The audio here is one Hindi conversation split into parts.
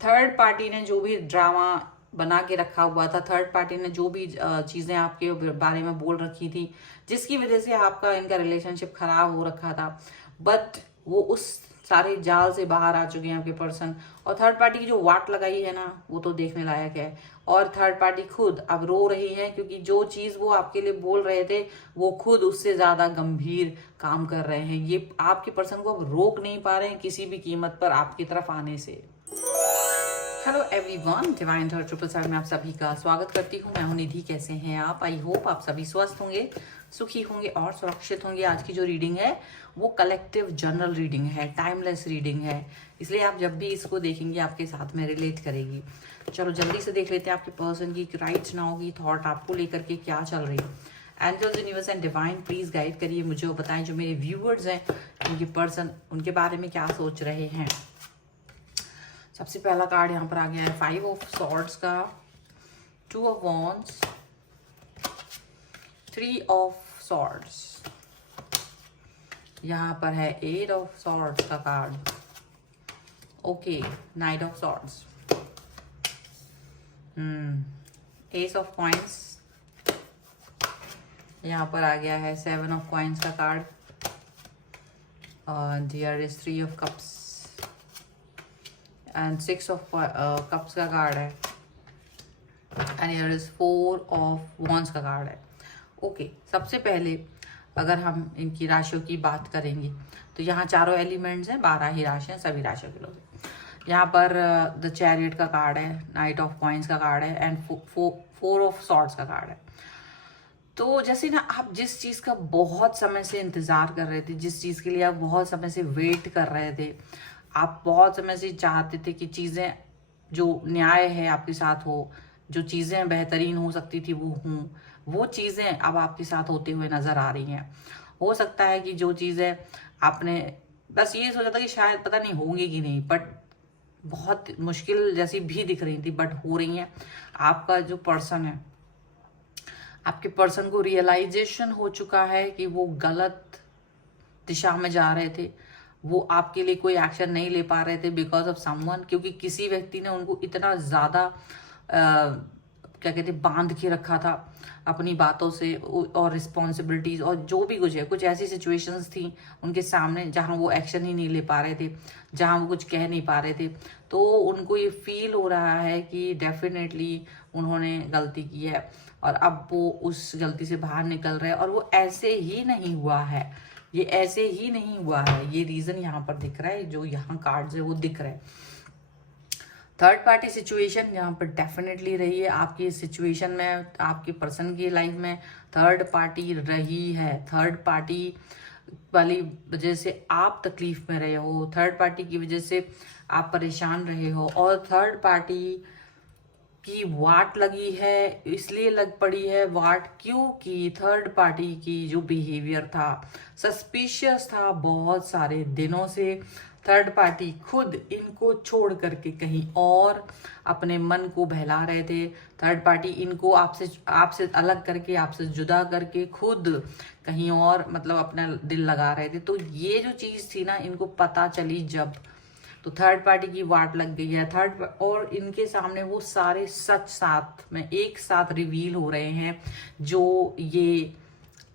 थर्ड पार्टी ने जो भी ड्रामा बना के रखा हुआ था, थर्ड पार्टी ने जो भी चीजें आपके बारे में बोल रखी थी, जिसकी वजह से आपका इनका रिलेशनशिप खराब हो रखा था, बट वो उस सारे जाल से बाहर आ चुके हैं आपके पर्सन। और थर्ड पार्टी की जो वाट लगाई है ना, वो तो देखने लायक है। और थर्ड पार्टी खुद अब रो रही है, क्योंकि जो चीज वो आपके लिए बोल रहे थे वो खुद उससे ज्यादा गंभीर काम कर रहे हैं। ये आपके पर्सन को अब रोक नहीं पा रहे हैं किसी भी कीमत पर आपकी तरफ आने से। Hello everyone, divine thought triple seven में आप सभी का स्वागत करती हूँ। मैं हूँ निधि। कैसे हैं आप? आई होप आप सभी स्वस्थ होंगे, सुखी होंगे और सुरक्षित होंगे। आज की जो रीडिंग है वो कलेक्टिव जनरल रीडिंग है, टाइमलेस रीडिंग है, इसलिए आप जब भी इसको देखेंगे आपके साथ में रिलेट करेगी। चलो जल्दी से देख लेते हैं आपके पर्सन की राइट नाउ की थॉट आपको लेकर के क्या चल रही है। Angels, universe and divine please guide करिए मुझे और बताएं जो मेरे व्यूअर्स हैं उनके पर्सन उनके बारे में क्या सोच रहे हैं। सबसे पहला कार्ड यहाँ पर आ गया है 5 ऑफ सॉर्ड्स का, 2 ऑफ वॉन्ड्स, 3 ऑफ सॉर्ड्स, यहाँ पर है 8 ऑफ सॉर्ड्स का card. Okay, night of swords, S of coins, यहाँ पर आ गया है 7 ऑफ कॉइंस का card. Here is 3 of cups and 6 of cups का कार्ड है and here is 4 of wands का कार्ड है। ओके, सबसे पहले अगर हम इनकी राशियों की बात करेंगे तो यहाँ चारों एलिमेंट्स हैं, 12 ही राशियाँ सभी राशियों के लोग। यहाँ पर द चैरियट का कार्ड है, नाइट ऑफ कॉइंस का कार्ड है एंड 4 ऑफ सॉर्ड्स का कार्ड है। तो जैसे ना आप जिस चीज़ का बहुत समय से इंतज़ार कर रहे थे, जिस चीज़ के लिए आप बहुत समय से वेट कर रहे थे, आप बहुत समय से चाहते थे कि चीज़ें जो न्याय है आपके साथ हो, जो चीज़ें बेहतरीन हो सकती थी वो हों, वो चीज़ें अब आपके साथ होते हुए नज़र आ रही हैं। हो सकता है कि जो चीज़ें आपने बस ये सोचा था कि शायद पता नहीं होंगी कि नहीं, बट बहुत मुश्किल जैसी भी दिख रही थी, बट हो रही हैं। आपका जो पर्सन है, आपके पर्सन को रियलाइजेशन हो चुका है कि वो गलत दिशा में जा रहे थे, वो आपके लिए कोई एक्शन नहीं ले पा रहे थे बिकॉज ऑफ समवन, क्योंकि किसी व्यक्ति ने उनको इतना ज़्यादा क्या कहते बांध के रखा था अपनी बातों से और रिस्पॉन्सिबिलिटीज और जो भी कुछ है। कुछ ऐसी सिचुएशंस थी उनके सामने जहां वो एक्शन ही नहीं ले पा रहे थे, जहां वो कुछ कह नहीं पा रहे थे। तो उनको ये फील हो रहा है कि डेफिनेटली उन्होंने गलती की है और अब वो उस गलती से बाहर निकल रहे हैं। और वो ऐसे ही नहीं हुआ है, ये ऐसे ही नहीं हुआ है, ये रीजन यहाँ पर दिख रहा है, जो यहाँ कार्ड्स है वो दिख रहा है। थर्ड पार्टी सिचुएशन यहाँ पर डेफिनेटली रही है आपकी सिचुएशन में, आपके पर्सन की लाइफ में थर्ड पार्टी रही है। थर्ड पार्टी वाली वजह से आप तकलीफ में रहे हो, थर्ड पार्टी की वजह से आप परेशान रहे हो, और थर्ड पार्टी की वाट लगी है। इसलिए लग पड़ी है वाट क्योंकि थर्ड पार्टी की जो बिहेवियर था सस्पिशियस था बहुत सारे दिनों से। थर्ड पार्टी खुद इनको छोड़ करके कहीं और अपने मन को बहला रहे थे। थर्ड पार्टी इनको आपसे आपसे अलग करके, आपसे जुदा करके खुद कहीं और मतलब अपना दिल लगा रहे थे। तो ये जो चीज़ थी ना, इनको पता चली जब, तो थर्ड पार्टी की वाट लग गई है। और इनके सामने वो सारे सच साथ में एक साथ रिवील हो रहे हैं जो ये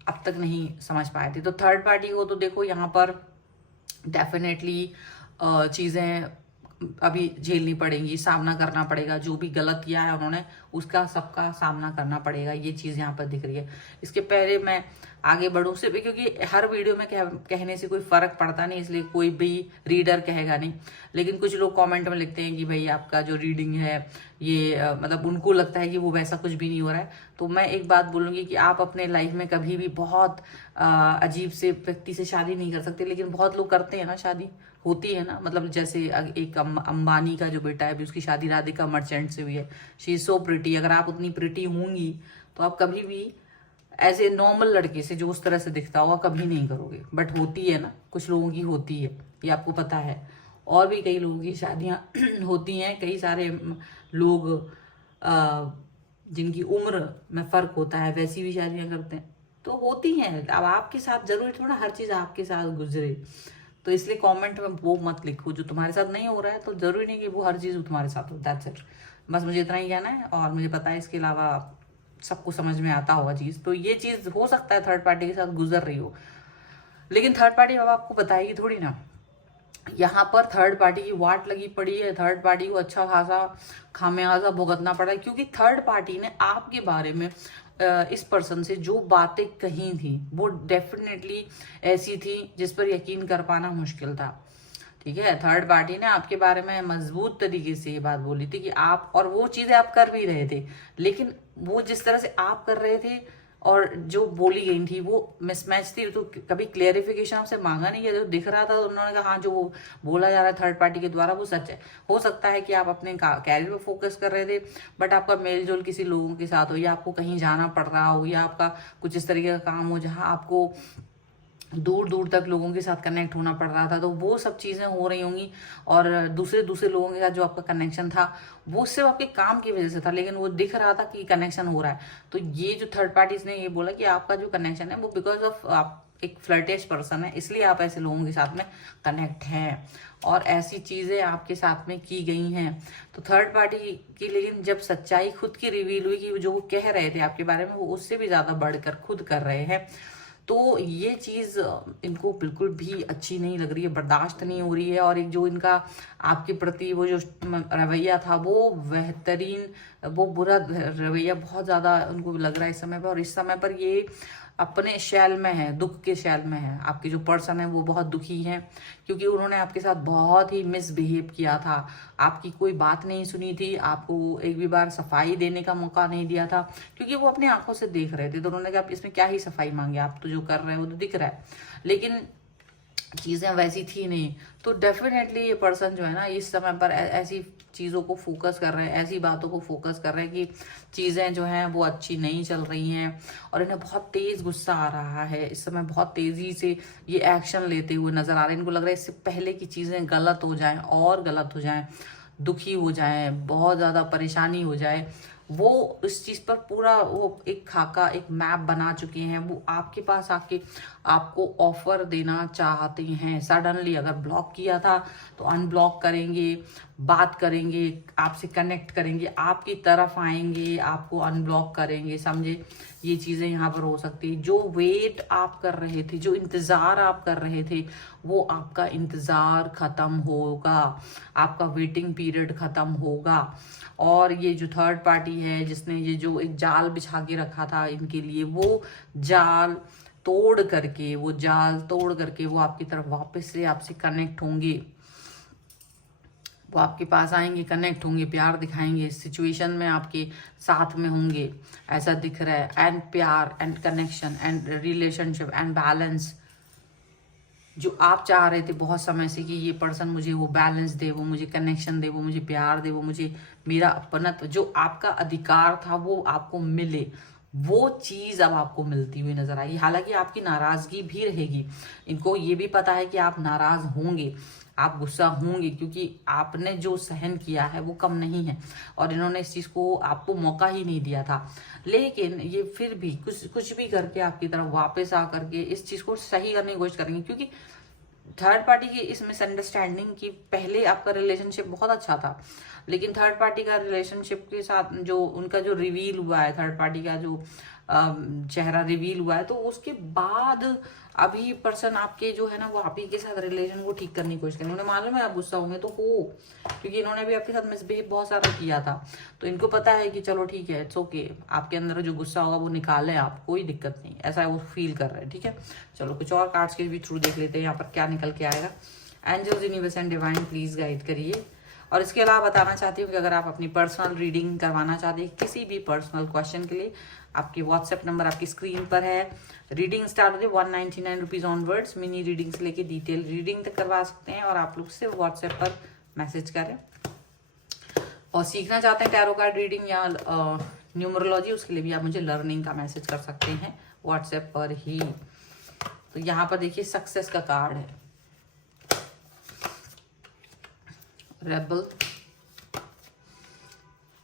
अब तक नहीं समझ पाए थे। तो थर्ड पार्टी को तो देखो यहाँ पर डेफिनेटली चीज़ें अभी झेलनी पड़ेंगी, सामना करना पड़ेगा। जो भी गलत किया है उन्होंने उसका सबका सामना करना पड़ेगा, ये चीज़ यहाँ पर दिख रही है। इसके पहले मैं आगे बढ़ूँ से भी, क्योंकि हर वीडियो में कहने से कोई फ़र्क पड़ता नहीं, इसलिए कोई भी रीडर कहेगा नहीं। लेकिन कुछ लोग कमेंट में लिखते हैं कि भाई आपका जो रीडिंग है ये मतलब उनको लगता है कि वो वैसा कुछ भी नहीं हो रहा है। तो मैं एक बात बोलूँगी कि आप अपने लाइफ में कभी भी बहुत अजीब से व्यक्ति से शादी नहीं कर सकते, लेकिन बहुत लोग करते हैं ना, शादी होती है ना। मतलब जैसे एक अंबानी का जो बेटा है, अभी उसकी शादी राधिका मर्चेंट से हुई है। She is so pretty. अगर आप उतनी प्रिटी होंगी तो आप कभी भी एज ए नॉर्मल लड़के से जो उस तरह से दिखता होगा कभी नहीं करोगे। बट होती है ना, कुछ लोगों की होती है, ये आपको पता है। और भी कई लोगों की शादियां होती हैं, कई सारे लोग जिनकी उम्र में फर्क होता है वैसी भी शादियां करते हैं, तो होती हैं। अब आपके साथ जरूरी थोड़ा हर चीज आपके साथ गुजरे। तो इसलिए कमेंट में वो मत लिखो जो तुम्हारे साथ नहीं हो रहा है, तो जरूरी नहीं कि वो हर चीज़ तुम्हारे साथ हो। That's it. बस मुझे इतना ही कहना है, और मुझे पता है इसके अलावा सबको समझ में आता होगा चीज़। तो ये चीज़ हो सकता है थर्ड पार्टी के साथ गुजर रही हो, लेकिन थर्ड पार्टी अब आपको बताएगी थोड़ी ना। यहाँ पर थर्ड पार्टी की वाट लगी पड़ी है, थर्ड पार्टी को अच्छा खासा खामियाजा भुगतना पड़ा है, क्योंकि थर्ड पार्टी ने आपके बारे में इस पर्सन से जो बातें कही थी वो डेफिनेटली ऐसी थी जिस पर यकीन कर पाना मुश्किल था। ठीक है, थर्ड पार्टी ने आपके बारे में मजबूत तरीके से ये बात बोली थी कि आप, और वो चीजें आप कर भी रहे थे, लेकिन वो जिस तरह से आप कर रहे थे और जो बोली गई थी वो मिसमैच थी। तो कभी क्लेरिफिकेशन आपसे मांगा नहीं गया, जो दिख रहा था तो उन्होंने कहा हाँ जो वो बोला जा रहा है थर्ड पार्टी के द्वारा वो सच है। हो सकता है कि आप अपने कैरियर पे फोकस कर रहे थे, बट आपका मेल जोल किसी लोगों के साथ हो, या आपको कहीं जाना पड़ रहा हो, या आपका कुछ इस तरीके का काम हो जहाँ आपको दूर दूर तक लोगों के साथ कनेक्ट होना पड़ रहा था, तो वो सब चीज़ें हो रही होंगी। और दूसरे दूसरे लोगों के साथ जो आपका कनेक्शन था वो सिर्फ आपके काम की वजह से था, लेकिन वो दिख रहा था कि कनेक्शन हो रहा है। तो ये जो थर्ड पार्टीज ने ये बोला कि आपका जो कनेक्शन है वो बिकॉज ऑफ आप एक फ्लर्टेज पर्सन है, इसलिए आप ऐसे लोगों के साथ में कनेक्ट हैं, और ऐसी चीज़ें आपके साथ में की गई हैं। तो थर्ड पार्टी की, लेकिन जब सच्चाई खुद की रिवील हुई कि जो वो कह रहे थे आपके बारे में वो उससे भी ज़्यादा बढ़कर खुद कर रहे हैं, तो ये चीज़ इनको बिल्कुल भी अच्छी नहीं लग रही है, बर्दाश्त नहीं हो रही है। और एक जो इनका आपके प्रति वो जो रवैया था वो बेहतरीन, वो बुरा रवैया बहुत ज़्यादा उनको लग रहा है इस समय पर। और इस समय पर ये अपने शैल में है, दुख के शैल में है। आपके जो पर्सन है वो बहुत दुखी हैं, क्योंकि उन्होंने आपके साथ बहुत ही मिसबिहेव किया था, आपकी कोई बात नहीं सुनी थी, आपको एक भी बार सफाई देने का मौका नहीं दिया था, क्योंकि वो अपनी आंखों से देख रहे थे। तो उन्होंने कहा इसमें क्या ही सफाई मांगे, आप तो जो कर रहे हो तो दिख रहा है, लेकिन चीज़ें वैसी थी नहीं। तो डेफिनेटली ये पर्सन जो है ना इस समय पर ऐसी चीज़ों को फोकस कर रहे हैं, ऐसी बातों को फोकस कर रहे हैं कि चीज़ें जो हैं वो अच्छी नहीं चल रही हैं, और इन्हें बहुत तेज़ गुस्सा आ रहा है इस समय, बहुत तेज़ी से ये एक्शन लेते हुए नज़र आ रहे हैं। इनको लग रहा है इससे पहले कि चीज़ें गलत हो जाएं और गलत हो जाएं, दुखी हो जाएं, बहुत ज़्यादा परेशानी हो जाए, वो इस चीज़ पर पूरा वो एक खाका, एक मैप बना चुके हैं। वो आपके पास आके आपको ऑफर देना चाहते हैं। सडनली अगर ब्लॉक किया था तो अनब्लॉक करेंगे, बात करेंगे, आपसे कनेक्ट करेंगे, आपकी तरफ आएंगे, आपको अनब्लॉक करेंगे, समझे। ये चीज़ें यहाँ पर हो सकती है। जो वेट आप कर रहे थे, जो इंतज़ार आप कर रहे थे, वो आपका इंतज़ार ख़त्म होगा, आपका वेटिंग पीरियड ख़त्म होगा। और ये जो थर्ड पार्टी है जिसने ये जो एक जाल बिछा के रखा था इनके लिए, वो जाल तोड़ करके, वो आपकी तरफ वापस से आपसे कनेक्ट होंगे, वो आपके पास आएंगे, कनेक्ट होंगे, प्यार दिखाएंगे, इस सिचुएशन में आपके साथ में होंगे, ऐसा दिख रहा है। एंड प्यार and connection and relationship and balance जो आप चाह रहे थे बहुत समय से कि ये पर्सन मुझे वो बैलेंस दे, वो मुझे कनेक्शन दे, वो मुझे प्यार दे, वो मुझे मेरा अपनत्व, जो आपका अधिकार था वो आपको मिले, वो चीज़ अब आपको मिलती हुई नजर आएगी। हालांकि आपकी नाराज़गी भी रहेगी, इनको ये भी पता है कि आप नाराज़ होंगे, आप गुस्सा होंगे, क्योंकि आपने जो सहन किया है वो कम नहीं है, और इन्होंने इस चीज़ को आपको मौका ही नहीं दिया था। लेकिन ये फिर भी कुछ भी करके आपकी तरफ वापस आ करके इस चीज़ को सही करने की कोशिश करेंगे, क्योंकि थर्ड पार्टी की इस मिसअंडरस्टैंडिंग की पहले आपका रिलेशनशिप बहुत अच्छा था, लेकिन थर्ड पार्टी का रिलेशनशिप के साथ जो उनका जो रिवील हुआ है, थर्ड पार्टी का जो चेहरा रिवील हुआ है, तो उसके बाद अभी पर्सन आपके जो है ना वो आप ही के साथ रिलेशन को ठीक करने की कोशिश करेंगे। उन्हें मालूम है आप गुस्सा होंगे तो हो, क्योंकि इन्होंने भी आपके साथ मिसबिहेव बहुत सारा किया था, तो इनको पता है कि चलो ठीक है, इट्स ओके, आपके अंदर जो गुस्सा होगा वो निकाले आप, कोई दिक्कत नहीं, ऐसा वो फील कर रहे हैं। ठीक है, चलो कुछ और कार्ड्स के भी थ्रू देख लेते हैं यहाँ पर क्या निकल के आएगा। Angels, universe and divine please guide करिए। और इसके अलावा बताना चाहती हूँ कि अगर आप अपनी पर्सनल रीडिंग करवाना चाहते हैं किसी भी पर्सनल क्वेश्चन के लिए, आपके व्हाट्सएप नंबर आपकी स्क्रीन पर है। रीडिंग स्टार्ट होती है 199 रुपीज़ ऑनवर्ड्स। मिनी रीडिंग से लेके डिटेल रीडिंग तक करवा सकते हैं, और आप लोग सिर्फ व्हाट्सएप पर मैसेज करें। और सीखना चाहते हैं टैरो कार्ड रीडिंग या न्यूमरोलॉजी, उसके लिए भी आप मुझे लर्निंग का मैसेज कर सकते हैं व्हाट्सएप पर ही। तो यहाँ पर देखिए सक्सेस का कार्ड है, rebel,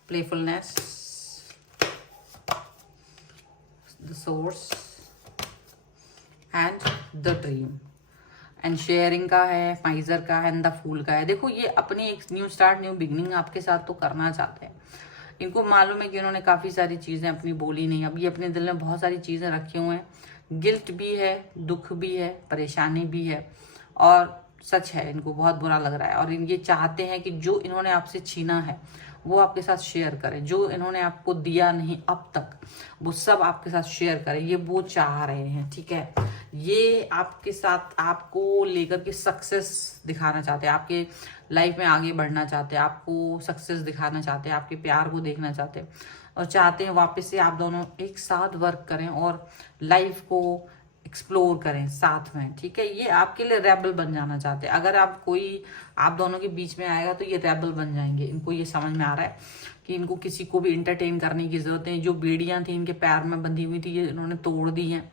playfulness, the source and the dream. And sharing का है, माइजर का है, एंड द फूल का है। देखो ये अपनी एक न्यू स्टार्ट, न्यू बिगनिंग आपके साथ तो करना चाहते हैं। इनको मालूम है कि इन्होंने काफ़ी सारी चीज़ें अपनी बोली नहीं, अब ये अपने दिल में बहुत सारी चीज़ें रखे हुए हैं। गिल्ट भी है, दुख भी है, परेशानी भी है, और सच है इनको बहुत बुरा लग रहा है। और ये चाहते हैं कि जो इन्होंने आपसे छीना है वो आपके साथ शेयर करें, जो इन्होंने आपको दिया नहीं अब तक वो सब आपके साथ शेयर करें, ये वो चाह रहे हैं। ठीक है, ये आपके साथ आपको लेकर के सक्सेस दिखाना चाहते हैं, आपके लाइफ में आगे बढ़ना चाहते हैं, आपको सक्सेस दिखाना चाहते हैं, आपके प्यार को देखना चाहते हैं, और चाहते हैं वापस से आप दोनों एक साथ वर्क करें और लाइफ को एक्सप्लोर करें साथ में। ठीक है, ये आपके लिए रेबल बन जाना चाहते हैं। अगर आप दोनों के बीच में आएगा तो ये रेबल बन जाएंगे। इनको ये समझ में आ रहा है कि इनको किसी को भी इंटरटेन करने की जरूरत है। जो बेड़ियां थी इनके पैर में बंधी हुई थी, ये इन्होंने तोड़ दी हैं।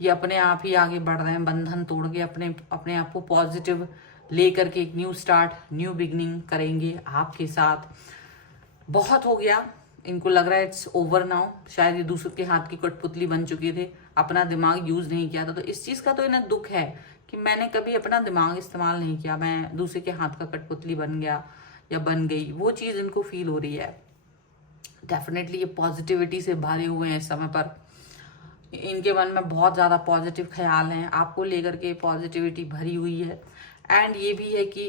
ये अपने आप ही आगे बढ़ रहे हैं, बंधन तोड़ के अपने आप को पॉजिटिव लेकर के एक न्यू स्टार्ट, न्यू बिगनिंग करेंगे आपके साथ। बहुत हो गया, इनको लग रहा है इट्स ओवर नाउ। शायद ये दूसरे के हाथ की कठपुतली बन चुके थे, अपना दिमाग यूज नहीं किया था, तो इस चीज का तो इन्हें दुख है कि मैंने कभी अपना दिमाग इस्तेमाल नहीं किया, मैं दूसरे के हाथ का कठपुतली बन गया या बन गई, वो चीज इनको फील हो रही है। डेफिनेटली ये पॉजिटिविटी से भरे हुए हैं इस समय पर, इनके मन में बहुत ज़्यादा पॉजिटिव ख्याल हैं, आपको लेकर के पॉजिटिविटी भरी हुई है। एंड ये भी है कि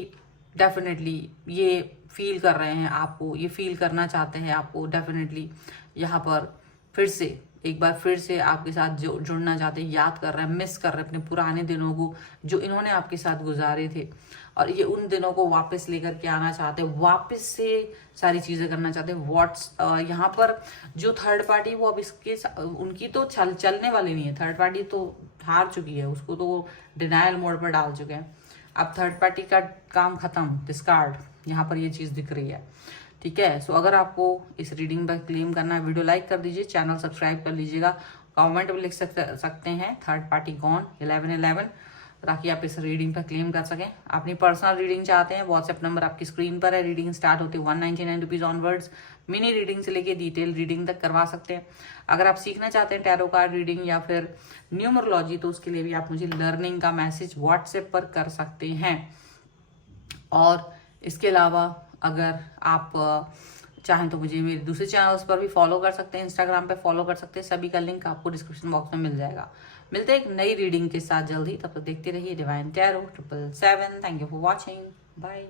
डेफिनेटली ये फील कर रहे हैं आपको, ये फील करना चाहते हैं आपको। डेफिनेटली यहाँ पर एक बार फिर से आपके साथ जुड़ना चाहते हैं, याद कर रहे हैं, मिस कर रहे हैं अपने पुराने दिनों को जो इन्होंने आपके साथ गुजारे थे, और ये उन दिनों को वापस लेकर के आना चाहते हैं, वापस से सारी चीज़ें करना चाहते हैं। यहाँ पर जो थर्ड पार्टी वो अब उनकी तो चलने वाली नहीं है। थर्ड पार्टी तो हार चुकी है, उसको तो डिनायल मोड पर डाल चुके हैं। अब थर्ड पार्टी का काम खत्म, डिस्कार्ड, यहाँ पर ये चीज़ दिख रही है। ठीक है, सो अगर आपको इस रीडिंग पर क्लेम करना है, वीडियो लाइक कर दीजिए, चैनल सब्सक्राइब कर लीजिएगा, कमेंट में लिख सकते हैं थर्ड पार्टी गॉन 1111, ताकि आप इस रीडिंग पर क्लेम कर सकें। अपनी पर्सनल रीडिंग चाहते हैं, व्हाट्सएप नंबर आपकी स्क्रीन पर है। रीडिंग स्टार्ट होती है 199 रुपीज़ ऑनवर्ड्स। मिनी रीडिंग से लेके डिटेल रीडिंग तक करवा सकते हैं। अगर आप सीखना चाहते हैं टैरो कार्ड रीडिंग या फिर न्यूमरोलॉजी, तो उसके लिए भी आप मुझे लर्निंग का मैसेज व्हाट्सएप पर कर सकते हैं। और इसके अलावा अगर आप चाहें तो मुझे मेरे दूसरे चैनल्स पर भी फॉलो कर सकते हैं, इंस्टाग्राम पे फॉलो कर सकते हैं, सभी का लिंक आपको डिस्क्रिप्शन बॉक्स में मिल जाएगा। मिलते हैं एक नई रीडिंग के साथ जल्दी, तब तक देखते रहिए divine tarot 777। Thank you for watching, bye.